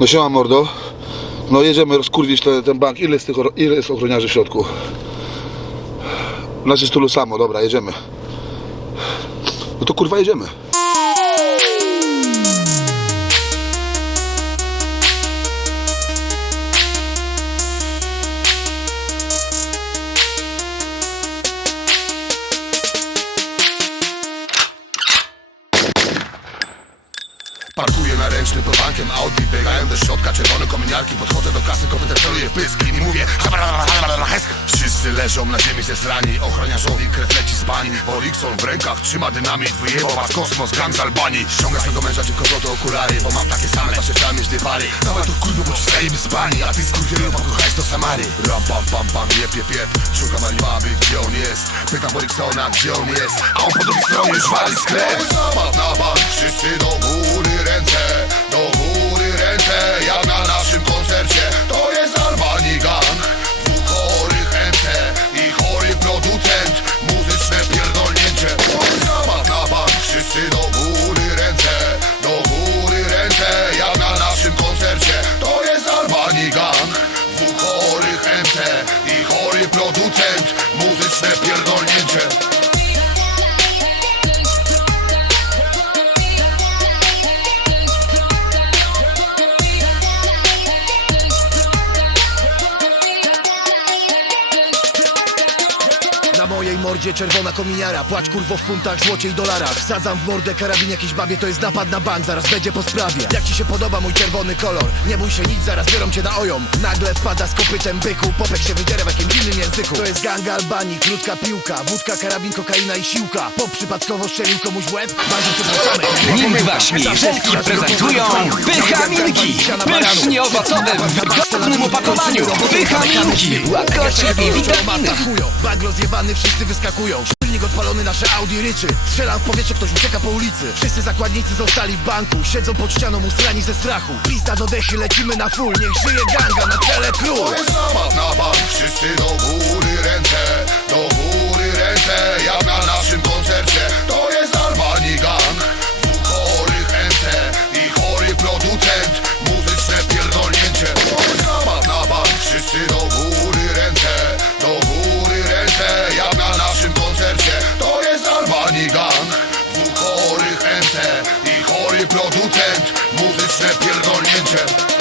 No siema mordo. No jedziemy rozkurwić ten, ten bank. Ile jest, tych, ile jest ochroniarzy w środku? Nas jest tylu samo, dobra, jedziemy. No to kurwa jedziemy. Parkuję na ręczny pod bankiem Audi Biegają do środka czerwone kominiarki. Podchodzę do kasy, kobietę celuję w pysk I mówię Wszyscy leżą na ziemi ze zrani Ochroniarzowi krew leci z bani Borikson w rękach trzyma dynamit Wyjebał was kosmos, gang z Albanii. Ściąga swego męża dziwko złote okulary Bo mam takie same, zawsze trzeba mieć dwie pary Dawaj tu kurwa, bo ci stajemy z bani A ty skurwielu pakuchajsz do Samary. Ram pam pam pam, jep jep jep Szukam Alibaby, gdzie on jest? Pytam Boriksona, gdzie on jest? A on po drugiej stronie już wali sklep i chory producent. Muzyczne pierdolnięcie Na mojej mordzie czerwona kominiara. Płacz kurwo w funtach, złocie i dolarach. Wsadzam w mordę karabin jakiś babie To jest napad na bank, zaraz będzie po sprawie. Jak ci się podoba mój czerwony kolor? Nie bój się nic, zaraz biorą cię na ojom Nagle wpada z kopytem byku Popek się wydziera w jakimś innym języku. To jest gang Albanii, krótka piłka Wódka, karabin, kokaina i siłka. Pop przypadkowo strzelił komuś w łeb Bardzo przepraszamy Nim waśmi żelki prezentują Pychaminki. Pysznie owocowe w wygodnym opakowaniu. Pychaminki Łakocie i witaminy. Bank wszyscy wyskakują. Silnik odpalony, nasze Audi ryczy. Strzelam w powietrze, ktoś ucieka po ulicy. Wszyscy zakładnicy zostali w banku. Siedzą pod ścianą usrani ze strachu. Pista do dechy, lecimy na full. Niech żyje ganga, na czele król. To jest na bank, wszyscy do góry producent Muzyczne pierdolnięcie